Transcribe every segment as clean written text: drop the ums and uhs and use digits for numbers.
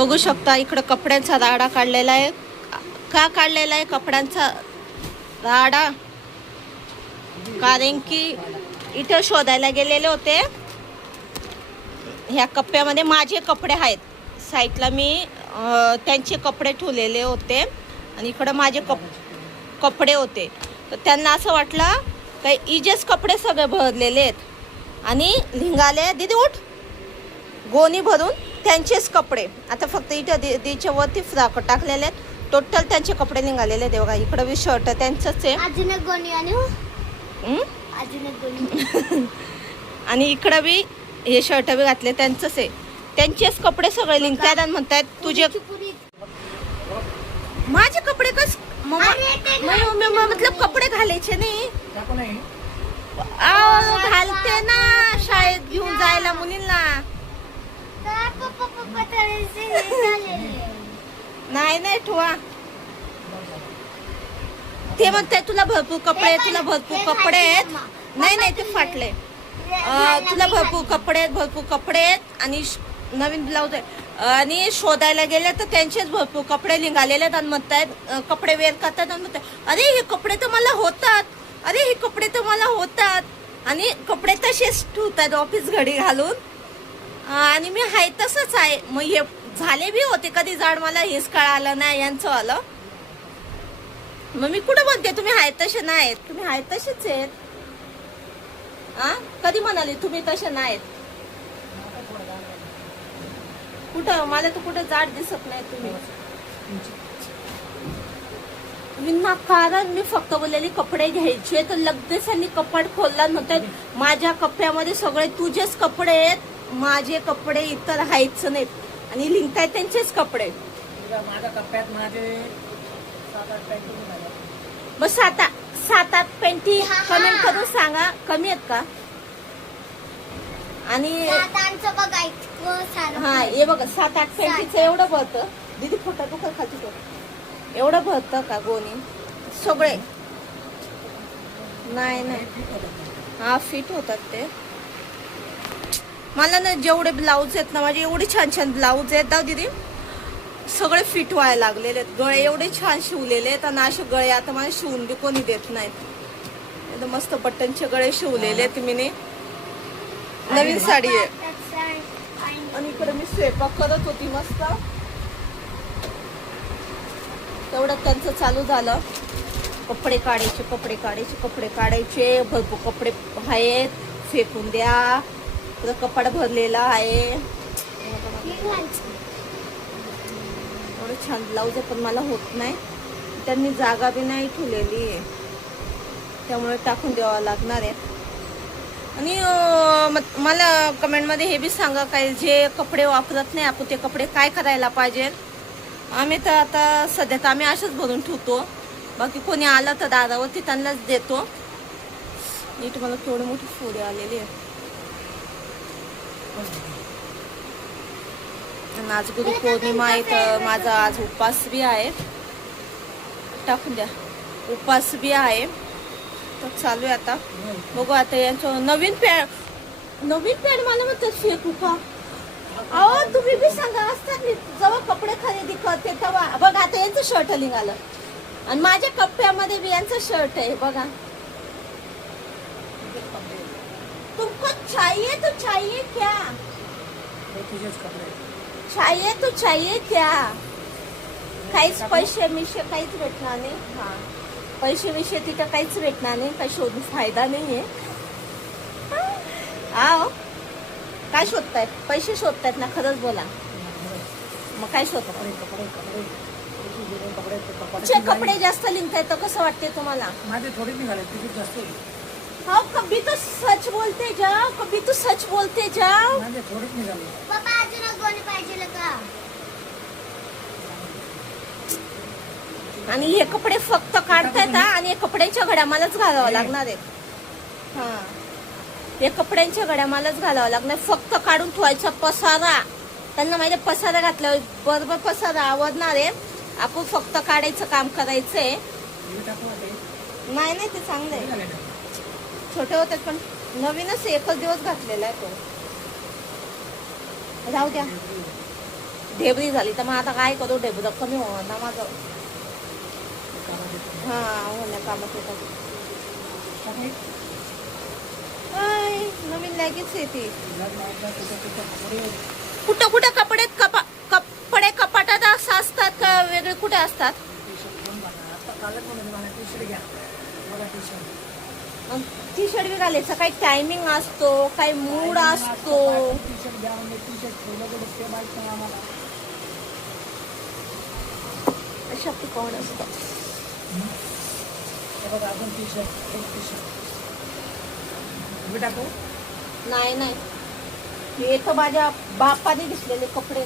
बघू शकता इकडं कपड्यांचा राडा काढलेला आहे. का काढलेला आहे कपड्यांचा राडा? कारण की इथं शोधायला गेलेले होते. ह्या कप्प्यामध्ये माझे कपडे आहेत. साईडला मी त्यांचे कपडे ठेवलेले होते आणि इकडं माझे कपडे होते. तर त्यांना असं वाटलं काही इजेच कपडे सगळे भरलेले आहेत आणि लिंगाले दीदी उठ गोणी भरून त्यांचेच कपडे. आता फक्त इथं दीदीच्या वरती फ्रॉक टाकलेले आहेत. टोटल त्यांचे कपडे निघालेले आहेत. बघा इकडं बी शर्ट त्यांचंच आहे आणि इकडं बी हे शर्ट बी घातले त्यांचंच आहे. त्यांचेच कपडे सगळे निघतात आणि म्हणतात तुझे माझे कपडे कस मतलब कपडे घालायचे नाही. घालते ना शाळेत घेऊन जायला मुलींना. नाही ठेवा. ते म्हणते तुला भरपूर कपडे आहेत. नाही ते फाटले. तुला भरपूर कपडे आहेत आणि नवीन ब्लाऊज आहे आणि शोधायला गेले तर त्यांचेच भरपूर कपडे निघालेले आहेत आणि म्हणतायत कपडे वेअर करतात आणि म्हणतात अरे हे कपडे तर मला होतात आणि कपडे तसेच ठेवतात ऑफिस घडी घालून. आणि मी हाय तसंच आहे. मग हे झाले बी होते कधी जाड मला हेच कळालं नाही यांचं आलं. मग मी कुठं म्हणते तुम्ही हाय तसे नाहीत. तुम्ही हाय तसेच आहेत. कधी म्हणाले तुम्ही तसे नाहीत? कुठं मला तर कुठं जाड दिसत नाही तुम्ही. कारण मी फक्त बोललेली कपडे घ्यायचे तर लगेच त्यांनी कपाट खोलला. नंतर माझ्या कप्प्यामध्ये सगळे तुझेच कपडे आहेत. माझे कपडे इतर हायच नाहीत आणि लिंकतायत त्यांचेच कपडे. माझ्या कप्प्यात माझे 7-8 पॅन्टी निघाले. मग 7-8 पॅन्टी कमेंट करून सांगा कमी आहेत का? आणि हा हे बघा 7-8 पॅन्टीचं एवढं भरतं. दीदी फोटा दुखा खाली तो एवढं भरतं का गोणी सगळे? नाही हा फिट होतात ते. मला ना जेवढे ब्लाऊज आहेत ना माझे एवढे छान ब्लाऊज आहेत दाव दीदी सगळे फिट व्हायला लागलेले आहेत. गळे एवढे छान शिवलेले आहेत आणि असे गळे आता मला शिवून बी कोणी देत नाहीत. एकदम मस्त बटनचे गळे शिवलेले आहेत मी. नवीन साडी आहे आणि इकडे मी स्वयंपाक करत होती मस्त. तेवढं त्यांचं चालू झालं. कपडे काढायचे भरपूर कपडे आहेत. फेकून द्या. कपाट भरलेला आहे. एवढं छान ब्लाऊज आहे पण मला होत नाही. त्यांनी जागा बी नाही ठेवलेली आहे त्यामुळे टाकून द्यावं लागणार आहे. आणि मला कमेंटमध्ये हे बी सांगा काय जे कपडे वापरत नाही आपण ते कपडे काय करायला पाहिजे. आम्ही तर आता सध्या तर आम्ही अशाच भरून ठेवतो. बाकी कोणी आलं तर दारावरती त्यांनाच देतो. नीट मला केवढी मोठी फोडी आलेली आहे. आज गुरुपौर्णिमा आहे तर माझा आज उपवास बी आहे. टाकून द्या उपवास बी आहे तर चालू आहे. आता बघू आता यांचं नवीन पॅन्ट मला म्हणतात फेकू का? अहो तुम्ही बी सांगा असतात मी जेव्हा कपडे खरेदी करते तेव्हा. बघा आता यांचं शर्ट निघालं आणि माझ्या कप्प्यामध्ये बी यांचं शर्ट आहे बघा. तुमको चाहिए तो चाहिए क्या? चाहिए क्या? काहीच पैसे मिशे काहीच भेटणार नाही. हा पैसे विषय तिथं काहीच भेटणार नाही. काही शोधून फायदा नाहीये. काय शोधतायत? पैसे शोधतायत ना? खरंच बोला. मग काय शोधताय? कपडे जास्त लिंकतायत तर कसं वाटते तुम्हाला? माझे थोडे निघाले तुझे जास्त. हाँ कभी तो सच बोलते जाओ. माझे थोडे निघाले. पप्पा अजून गोणी पाहिजे का? आणि हे कपडे फक्त काढतायत आणि हे कपड्यांच्या घड्या मलाच घालावं लागणार आहेत. हा हे कपड्यांच्या घड्या मलाच घालावं लागणार. फक्त काढून ठेवायचा पसारा. त्यांना माहिती पसारा घातल्यावर बरोबर पसारा आवडणार आहे. आपण फक्त काढायचं काम करायचंय. नाही ते चांगलं आहे. छोटे होते पण नवीनच एकच दिवस घातलेला आहे तो. राहू द्या. ढेबरी झाली तर मग आता काय करू, ढेबरं कमी होणार ना माझं. हा होण्या कामात येतात. आय, नवीन लगेच येते. कुठं कुठं कपडे कपडे कपाटात असं असतात का वेगळे कुठे असतात? टी शर्ट बी घालायचं काही टायमिंग असतो, काही मूड असतो. अशा कोण असतं. नाही नाही, हे तर माझ्या बापाने घेतलेले कपडे.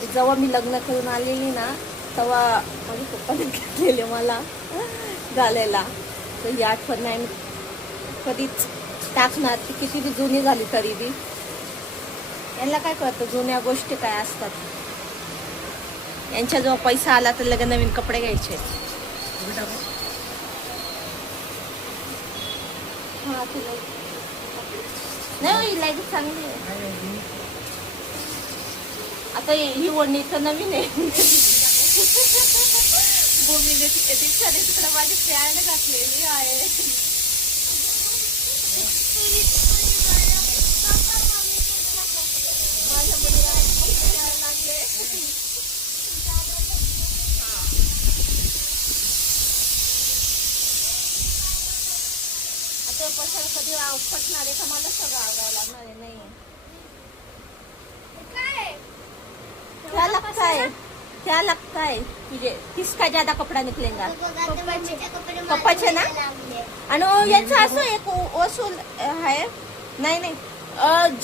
हे जेव्हा मी लग्न करून आलेली ना तेव्हा माझ्या पप्पाने घेतलेले मला घालायला. तर ही आठवण नाही मी कधीच टाकणार. ती किती बी जुनी झाली तरी बी यांना काय कळतं जुन्या गोष्टी काय असतात. यांच्या जेव्हा पैसा आला तर लगेच नवीन कपडे घ्यायचे. हा तुला नाही लाईट चांगली आहे. आता ही ओढणी तर नवीन आहे. भूमीने तिकडे माझी पॅन्ट घातलेली आहे. माझ्या मुलीला लागले. आता पसार कधी पटणार आहे का मला सगळं आवडावं लागणार आहे. नाही क्या लगता है, क्या लगता है तुझे किसका ज्यादा कपडा निकलेगा? पप्पाचे ना. आणि याचं असं एक वसूल आहे. नाही नाही,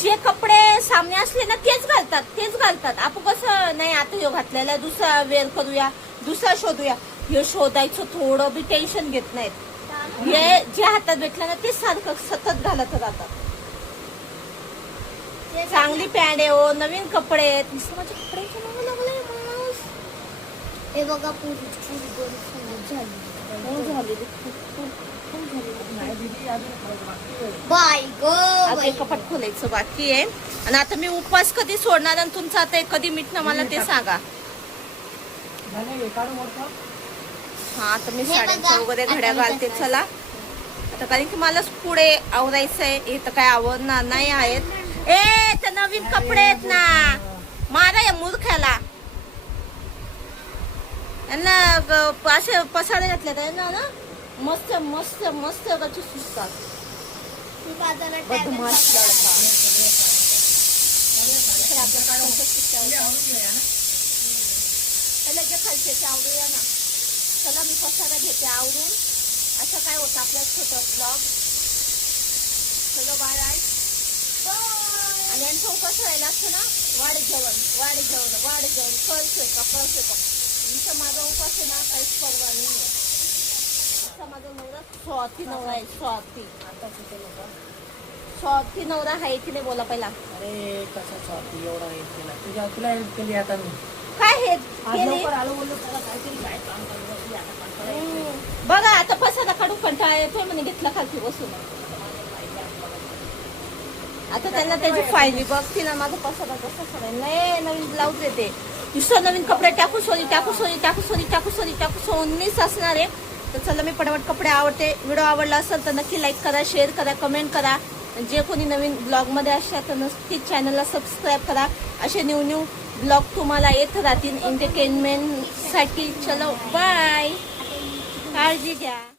जे कपडे सामने असले ना तेच घालतात. आपण कसं नाही आता ह्यो घातलेला दुसरा वेअर करूया, दुसरा शोधूया. हे शोधायचं थोडं बी टेन्शन घेत नाहीत. हे जे हातात भेटलं ना ते सारखं सतत घालत राहतात. चांगली पॅन्ट आहे हो, नवीन कपडे आहेत. माझ्या कपड्याचं नाव लागलंय माणूस. हे बघा पुरी झाली. बाय गो आता एक कपाट खोलायचं बाकी आहे. आणि आता मी उपवास कधी सोडणार आणि तुमचं आता कधी मिटणं मला ते सांगा. हा आता मी साड्यांच्या वगैरे घड्या घालते. चला आता कारण की मला पुढे आवरायचंय. हे तर काय आवडणार नाही आहेत. ए तर नवीन कपडे आहेत ना, मारा या मूर्खाला. यांना असे पसारे घातले ना मस्त मस्त मस्त कशी सुचतात. बदमाश लडका. जे खालचे ते आवडूया ना. चला मी पसारा घेते आवरून. असं काय होतं आपल्या छोटं ब्लॉग. चलो बाय बाय. आणि यांचं कसं व्हायला असतं ना, वाढ जेवण कळतोय का. इथं माझा उपास आहे ना काहीच परवा नाही आहे. असा माझा नवरा स्वार्थी नवरा आहे. स्वार्थी नवरा आहे की नाही बोला पहिला. अरे कसा स्वार्थी एवढा हेल्प केला तुला हेल्प केली. आता मी काय हे आलो बोललो त्याला काहीतरी काय काम करत आता कंटाळा येतोय. बघा आता पसारा काढू कंटाळा येतोय म्हणे घेतला खालती बसून. आता त्यांना त्याची फायली बघती ना. माझा पसारा कसा सगळं नाही. नवीन ब्लाऊज येते दुसरं नवीन कपडे टाकू सोनीच असणार आहे. तर चला मी पटापट कपडे आवडते. व्हिडिओ आवडला असेल तर नक्की लाईक करा, शेअर करा, कमेंट करा. जे कोणी नवीन ब्लॉगमध्ये असतात तर नक्कीच चॅनलला सबस्क्राईब करा. असे न्यू ब्लॉग तुम्हाला येत राहतील एंटरटेनमेंटसाठी. चलो बाय, काळजी घ्या.